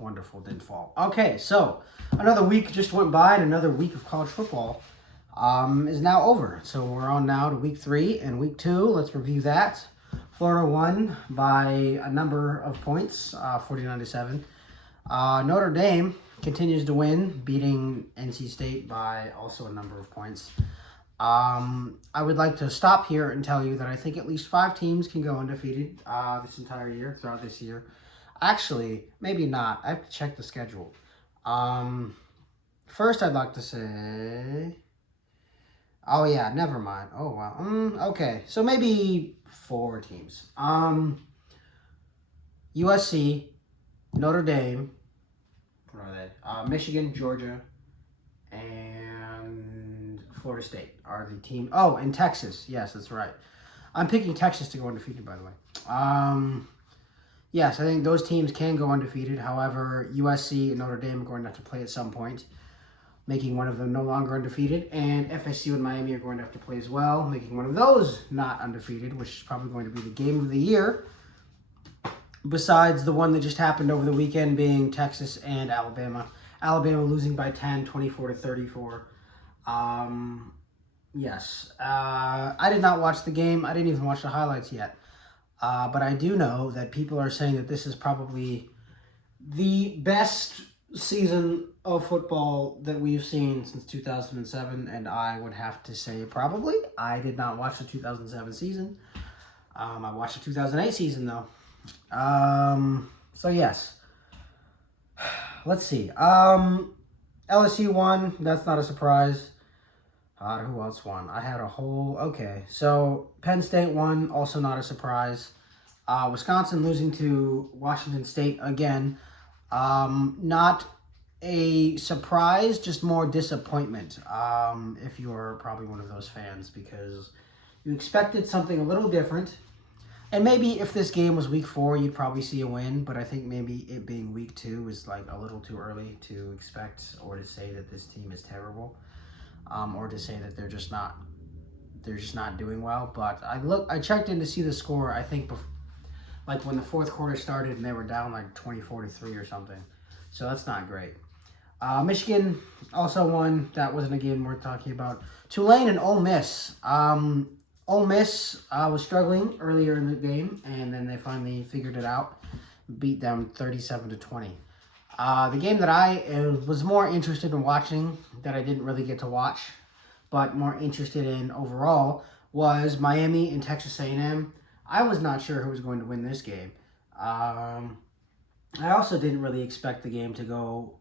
wonderful didn't fall. Okay, so another week just went by, and another week of college football is now over. So we're on now to week 3 and week 2. Let's review that. Florida won by a number of points, 49-7. Notre Dame continues to win, beating NC State by also a number of points. I would like to stop here and tell you that I think at least 5 teams can go undefeated this entire year, throughout this year. Actually, maybe not. I have to check the schedule. First, I'd like to say... Oh, yeah, never mind. Oh, wow. Okay, so maybe 4 teams. USC, Notre Dame, what are they? Michigan, Georgia, and Florida State are the team. Oh, and Texas. Yes, that's right. I'm picking Texas to go undefeated, by the way. Yes, I think those teams can go undefeated. However, USC and Notre Dame are going to have to play at some point, making one of them no longer undefeated. And FSU and Miami are going to have to play as well, making one of those not undefeated, which is probably going to be the game of the year, besides the one that just happened over the weekend being Texas and Alabama. Alabama losing by 10, 24-34. Yes. I did not watch the game. I didn't even watch the highlights yet. But I do know that people are saying that this is probably the best season of football that we've seen since 2007, and I would have to say probably. I did not watch the 2007 season. I watched the 2008 season, though. So, yes. Let's see. LSU won. That's not a surprise. Who else won? I had a whole... Okay, so Penn State won. Also not a surprise. Wisconsin losing to Washington State again. Not a surprise, just more disappointment, if you're probably one of those fans, because you expected something a little different. And maybe if this game was week 4, you'd probably see a win, but I think maybe it being week 2 is like a little too early to expect or to say that this team is terrible, or to say that they're just not doing well. But I checked in to see the score. I think like when the fourth quarter started and they were down like 24-3 or something. So that's not great. Michigan also won. That wasn't a game worth talking about. Tulane and Ole Miss. Ole Miss was struggling earlier in the game, and then they finally figured it out, beat them 37-20. The game that I was more interested in watching, that I didn't really get to watch, but more interested in overall, was Miami and Texas A&M. I was not sure who was going to win this game. I also didn't really expect the game to go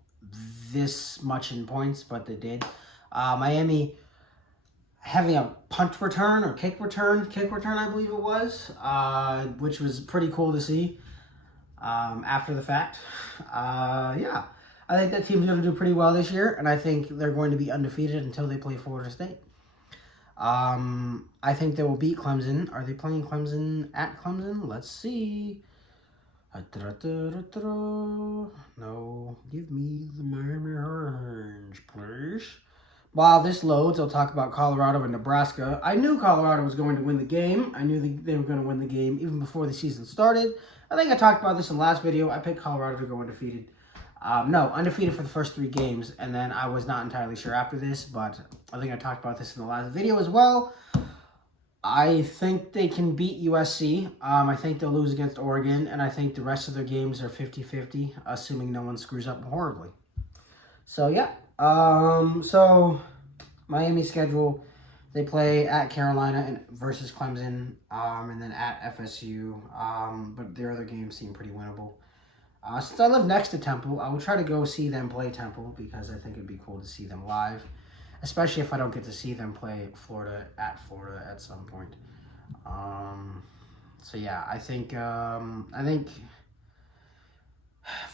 this much in points, but they did. Miami having a punt return or kick return, I believe it was, which was pretty cool to see after the fact. Yeah, I think that team's going to do pretty well this year, and I think they're going to be undefeated until they play Florida State. I think they will beat Clemson. Are they playing Clemson at Clemson? Let's see. No, give me the Miami Orange, please. While this loads, I'll talk about Colorado and Nebraska. I knew Colorado was going to win the game. I knew they were going to win the game even before the season started. I think I talked about this in the last video. I picked Colorado to go undefeated. No, undefeated for the first 3 games, and then I was not entirely sure after this, but I think I talked about this in the last video as well. I think they can beat USC. I think they'll lose against Oregon, and I think the rest of their games are 50-50, assuming no one screws up horribly. So, yeah. So Miami schedule, they play at Carolina versus Clemson, and then at FSU, but their other games seem pretty winnable. Since I live next to Temple, I will try to go see them play Temple, because I think it'd be cool to see them live, especially if I don't get to see them play Florida at some point. So yeah, I think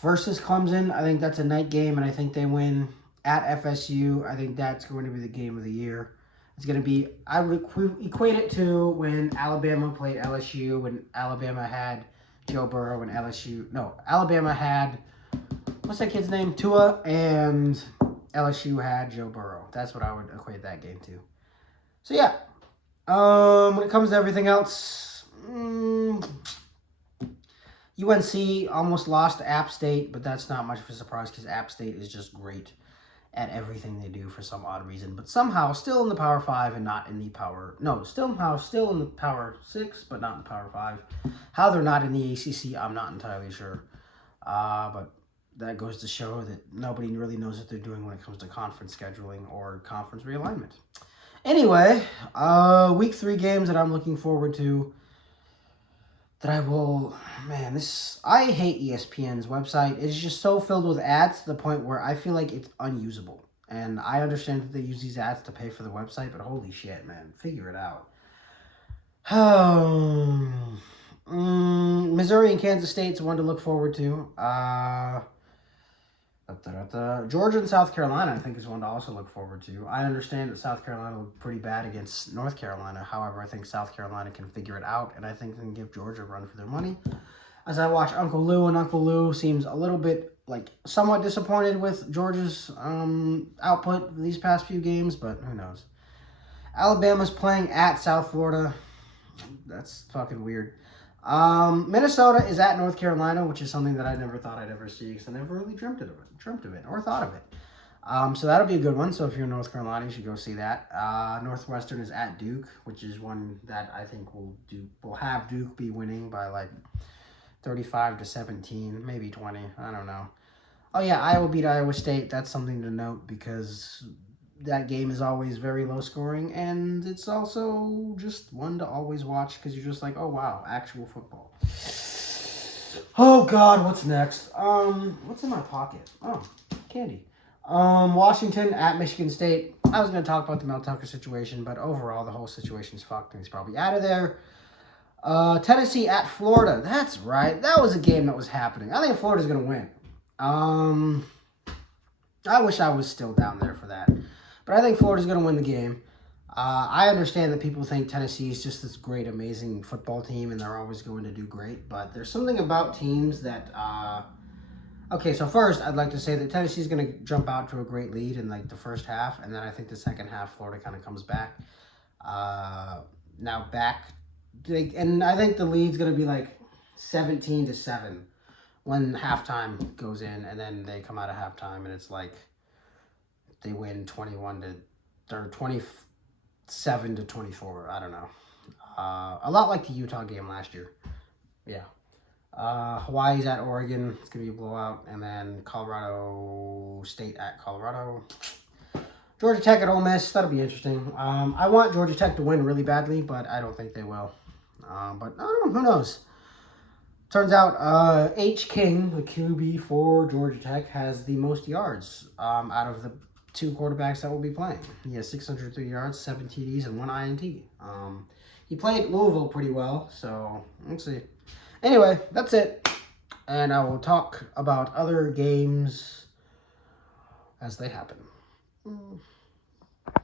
versus Clemson, I think that's a night game, and I think they win. At FSU, I think that's going to be the game of the year. It's going to be, I would equate it to when Alabama played LSU, when Alabama had Joe Burrow and Alabama had, what's that kid's name? Tua, and LSU had Joe Burrow. That's what I would equate that game to. So yeah, when it comes to everything else, UNC almost lost to App State, but that's not much of a surprise because App State is just great at everything they do for some odd reason. But somehow still in the Power 5 and not in the Power... No, somehow still in the Power 6, but not in the Power 5. How they're not in the ACC, I'm not entirely sure. But that goes to show that nobody really knows what they're doing when it comes to conference scheduling or conference realignment. Anyway, week 3 games that I'm looking forward to. That I will, man, I hate ESPN's website. It's just so filled with ads to the point where I feel like it's unusable. And I understand that they use these ads to pay for the website, but holy shit, man, figure it out. Missouri and Kansas State's one to look forward to. Georgia and South Carolina, I think, is one to also look forward to. I understand that South Carolina looked pretty bad against North Carolina. However, I think South Carolina can figure it out, and I think they can give Georgia a run for their money. As I watch Uncle Lou, and Uncle Lou seems a little bit, somewhat disappointed with Georgia's output these past few games, but who knows. Alabama's playing at South Florida. That's fucking weird. Minnesota is at North Carolina, which is something that I never thought I'd ever see because I never really dreamt of it or thought of it. So that'll be a good one. So if you're in North Carolina, you should go see that. Northwestern is at Duke, which is one that I think will have Duke be winning by 35-17, maybe 20. I don't know. Oh yeah, Iowa beat Iowa State. That's something to note because that game is always very low scoring, and it's also just one to always watch because you're just like, oh wow, actual football. Oh God, what's next? What's in my pocket? Oh, candy. Washington at Michigan State. I was going to talk about the Mel Tucker situation, but overall the whole situation's fucked and he's probably out of there. Tennessee at Florida. That's right. That was a game that was happening. I think Florida's going to win. I wish I was still down there for that. But I think Florida's going to win the game. I understand that people think Tennessee is just this great, amazing football team, and they're always going to do great. But there's something about teams that... Okay, so first, I'd like to say that Tennessee's going to jump out to a great lead in the first half, and then I think the second half, Florida kind of comes back. And I think the lead's going to be 17-7 when halftime goes in, and then they come out of halftime, and it's they win 27-24. I don't know. A lot like the Utah game last year. Yeah. Hawaii's at Oregon. It's going to be a blowout. And then Colorado State at Colorado. Georgia Tech at Ole Miss. That'll be interesting. I want Georgia Tech to win really badly, but I don't think they will. But I don't know. Who knows? Turns out H. King, the QB for Georgia Tech, has the most yards out of the 2 quarterbacks that will be playing. He has 603 yards, 7 TDs, and 1 INT. He played Louisville pretty well, so let's see. Anyway, that's it. And I will talk about other games as they happen.